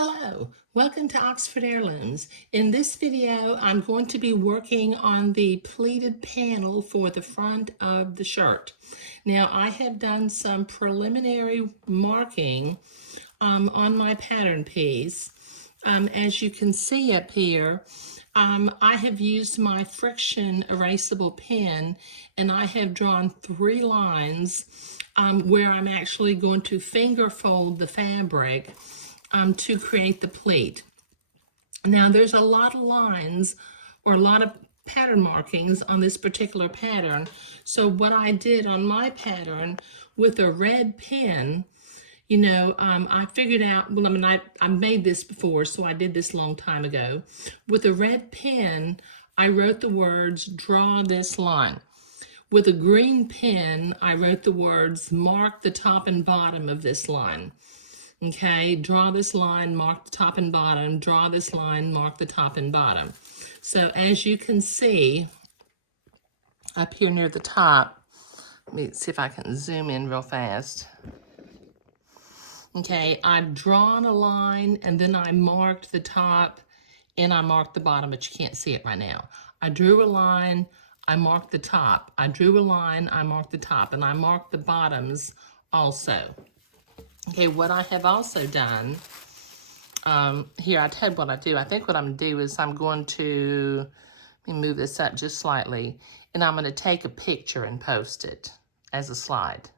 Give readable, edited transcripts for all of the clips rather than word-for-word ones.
Hello, welcome to Oxford Heirlooms. In this video, I'm going to be working on the pleated panel for the front of the shirt. Now, I have done some preliminary marking on my pattern piece. As you can see up here, I have used my friction erasable pen and I have drawn 3 lines where I'm actually going to finger fold the fabric to create the pleat. Now there's a lot of lines or a lot of pattern markings on this particular pattern. So what I did on my pattern with a red pen, I figured out, well, I made this before, so I did this a long time ago. With a red pen, I wrote the words, draw this line. With a green pen, I wrote the words, mark the top and bottom of this line. Okay, draw this line, mark the top and bottom, draw this line, mark the top and bottom. So as you can see, up here near the top, let me see if I can zoom in real fast. Okay, I've drawn a line and then I marked the top and I marked the bottom, but you can't see it right now. I drew a line, I marked the top. I drew a line, I marked the top, and I marked the bottoms also. Okay, what I have also done, here I tell you what I do. I think what I'm going to do is I'm going to, let me move this up just slightly, and I'm going to take a picture and post it as a slide.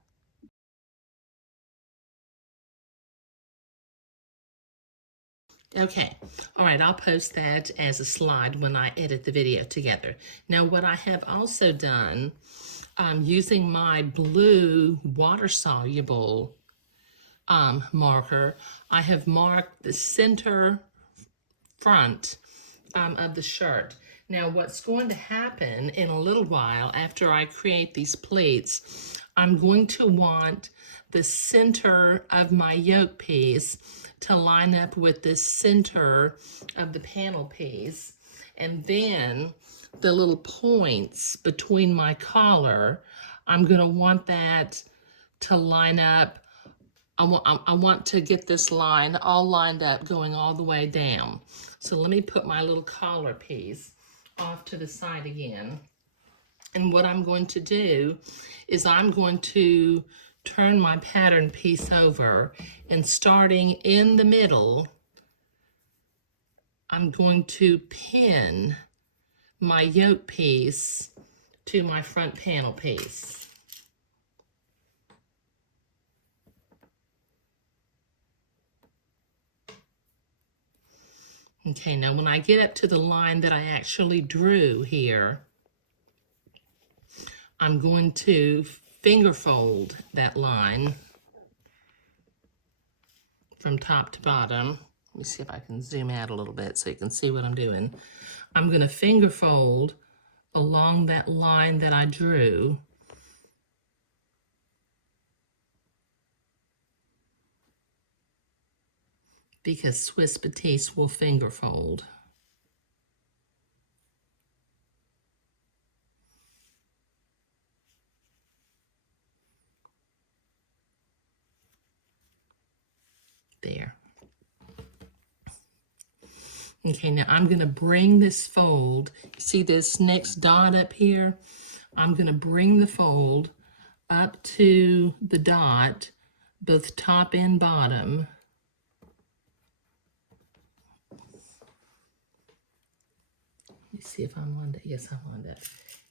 Okay, all right, I'll post that as a slide when I edit the video together. Now, what I have also done, using my blue water-soluble marker, I have marked the center front of the shirt. Now, what's going to happen in a little while after I create these pleats, I'm going to want the center of my yoke piece to line up with the center of the panel piece. And then the little points between my collar, I'm going to want that to line up. I want to get this line all lined up going all the way down. So let me put my little collar piece off to the side again. And what I'm going to do is I'm going to turn my pattern piece over, and starting in the middle, I'm going to pin my yoke piece to my front panel piece. Okay, now when I get up to the line that I actually drew here, I'm going to finger fold that line from top to bottom. Let me see if I can zoom out a little bit so you can see what I'm doing. I'm going to finger fold along that line that I drew. Because Swiss Batiste will finger fold. There. Okay, now I'm going to bring this fold. See this next dot up here? I'm going to bring the fold up to the dot, both top and bottom. Let me see if I'm lined up. Yes, I'm lined up.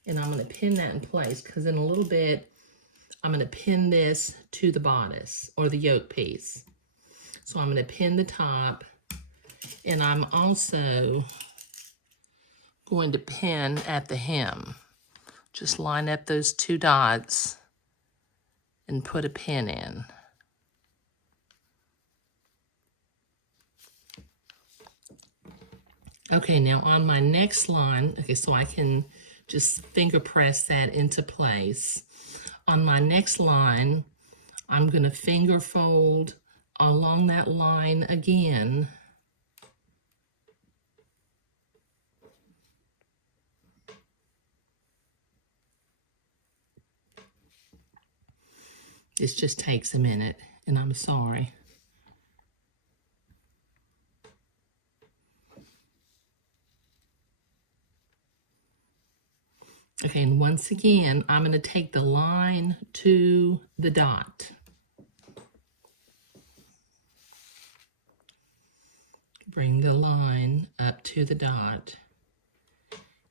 And I'm going to pin that in place because in a little bit, I'm going to pin this to the bodice or the yoke piece. So I'm going to pin the top, and I'm also going to pin at the hem. Just line up those 2 dots and put a pin in. Okay, now on my next line, okay, so I can just finger press that into place. On my next line, I'm going to finger fold along that line again. This just takes a minute, and I'm sorry. Okay, and once again, I'm going to take the line to the dot. Bring the line up to the dot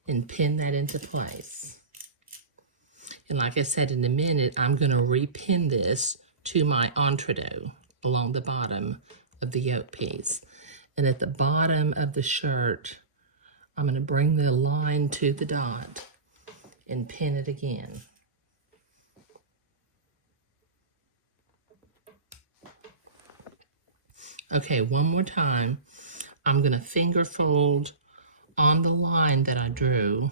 and pin that into place. And like I said, in a minute, I'm going to repin this to my entredot along the bottom of the yoke piece. And at the bottom of the shirt, I'm going to bring the line to the dot and pin it again. Okay, one more time. I'm going to finger fold on the line that I drew.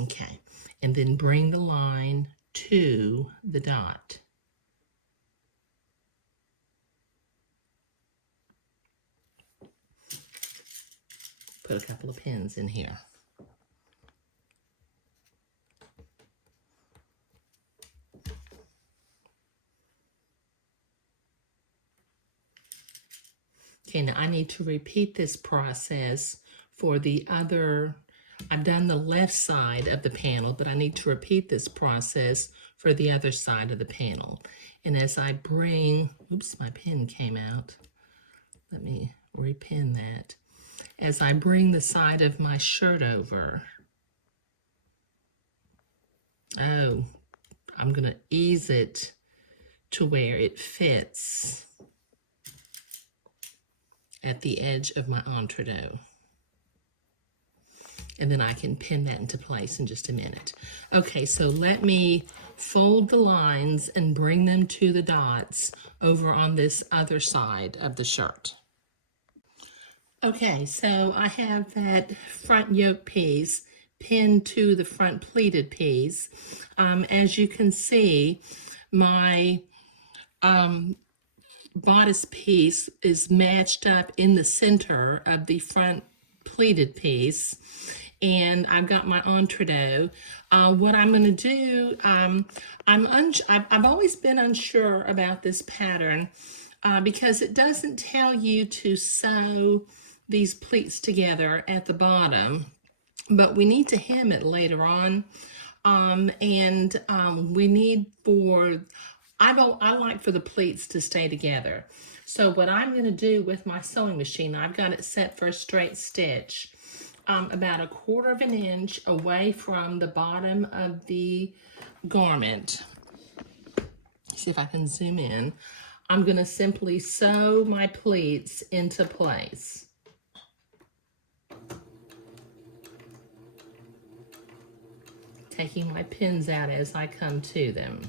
Okay, and then bring the line to the dot. Put a couple of pins in here. Okay, now I need to repeat this process for the other. I've done the left side of the panel, but I need to repeat this process for the other side of the panel. And as I bring, oops, my pin came out. Let me repin that. As I bring the side of my shirt over, I'm going to ease it to where it fits at the edge of my entredot. And then I can pin that into place in just a minute. Okay, so let me fold the lines and bring them to the dots over on this other side of the shirt. Okay, so I have that front yoke piece pinned to the front pleated piece. As you can see, my bodice piece is matched up in the center of the front pleated piece, and I've got my entredot. What I'm going to do, I've always been unsure about this pattern because it doesn't tell you to sew these pleats together at the bottom, but we need to hem it later on, we need for, I like for the pleats to stay together. So what I'm going to do with my sewing machine, I've got it set for a straight stitch, about 1/4 inch away from the bottom of the garment. See if I can zoom in. I'm going to simply sew my pleats into place. Taking my pins out as I come to them.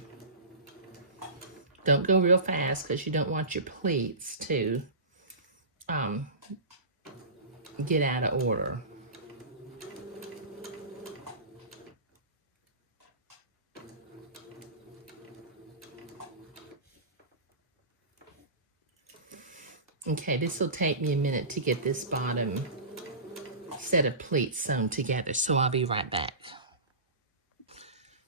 Don't go real fast because you don't want your pleats to get out of order. Okay, this will take me a minute to get this bottom set of pleats sewn together, so I'll be right back.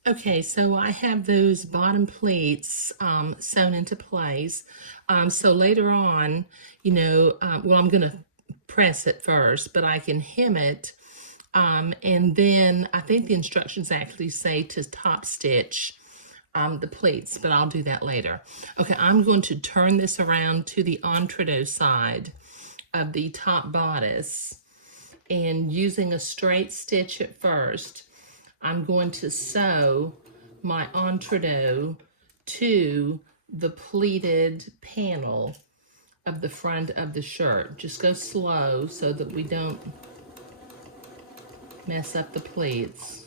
Okay, so I have those bottom pleats sewn into place. So later on, well, I'm going to press it first, but I can hem it. And then I think the instructions actually say to top stitch the pleats, but I'll do that later. Okay, I'm going to turn this around to the entredot side of the top bodice, and using a straight stitch at first, I'm going to sew my entredot to the pleated panel of the front of the shirt. Just go slow so that we don't mess up the pleats.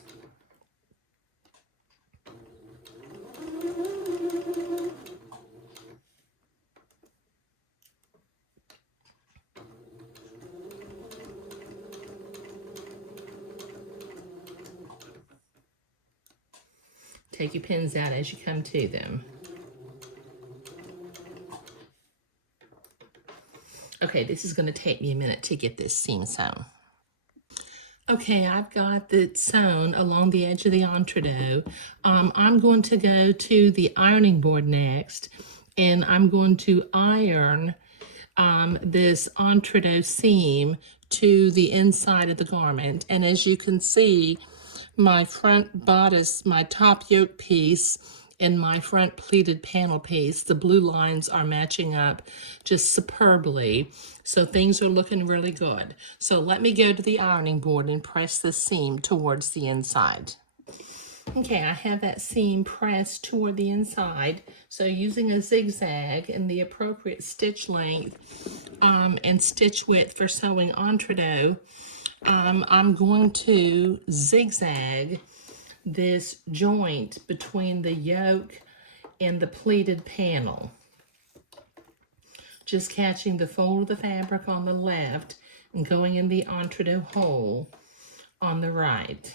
Take your pins out as you come to them. Okay, this is going to take me a minute to get this seam sewn. Okay, I've got it sewn along the edge of the entredot. I'm going to go to the ironing board next, and I'm going to iron this entredot seam to the inside of the garment. And as you can see, my front bodice, my top yoke piece, and my front pleated panel piece, the blue lines are matching up just superbly. So things are looking really good. So let me go to the ironing board and press the seam towards the inside. Okay, I have that seam pressed toward the inside. So using a zigzag and the appropriate stitch length and stitch width for sewing entredot, I'm going to zigzag this joint between the yoke and the pleated panel. Just catching the fold of the fabric on the left and going in the entredot hole on the right.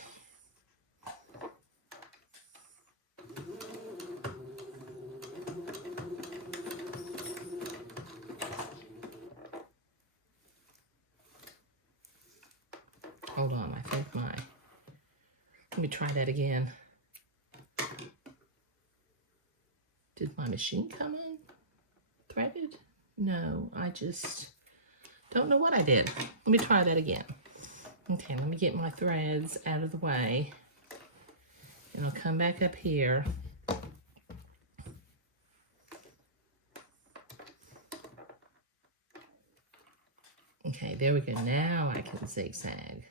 Hold on, I think let me try that again. Did my machine come in threaded? No, I just don't know what I did. Let me try that again. Okay, let me get my threads out of the way. And I'll come back up here. Okay, there we go. Now I can zigzag.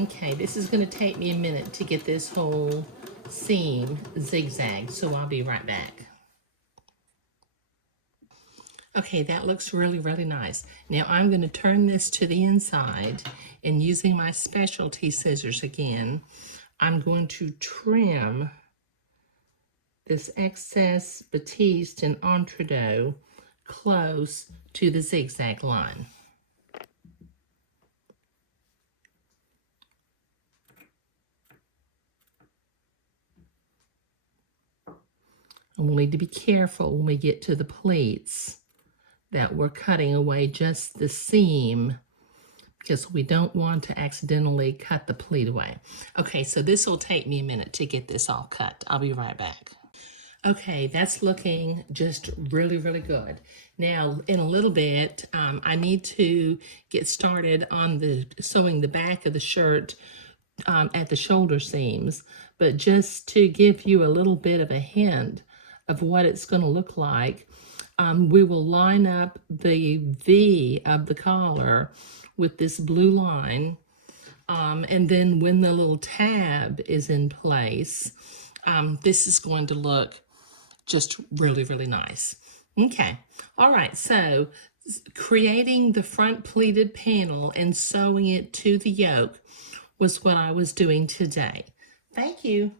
Okay, this is going to take me a minute to get this whole seam zigzag, so I'll be right back. Okay, that looks really, really nice. Now I'm going to turn this to the inside, and using my specialty scissors again, I'm going to trim this excess batiste and entredot close to the zigzag line. And we'll need to be careful when we get to the pleats that we're cutting away just the seam, because we don't want to accidentally cut the pleat away. Okay, so this will take me a minute to get this all cut. I'll be right back. Okay, that's looking just really, really good. Now, in a little bit, I need to get started on sewing the back of the shirt at the shoulder seams, but just to give you a little bit of a hint of what it's going to look like, we will line up the V of the collar with this blue line, and then when the little tab is in place, this is going to look just really, really nice. Okay, all right, so creating the front pleated panel and sewing it to the yoke was what I was doing today. Thank you.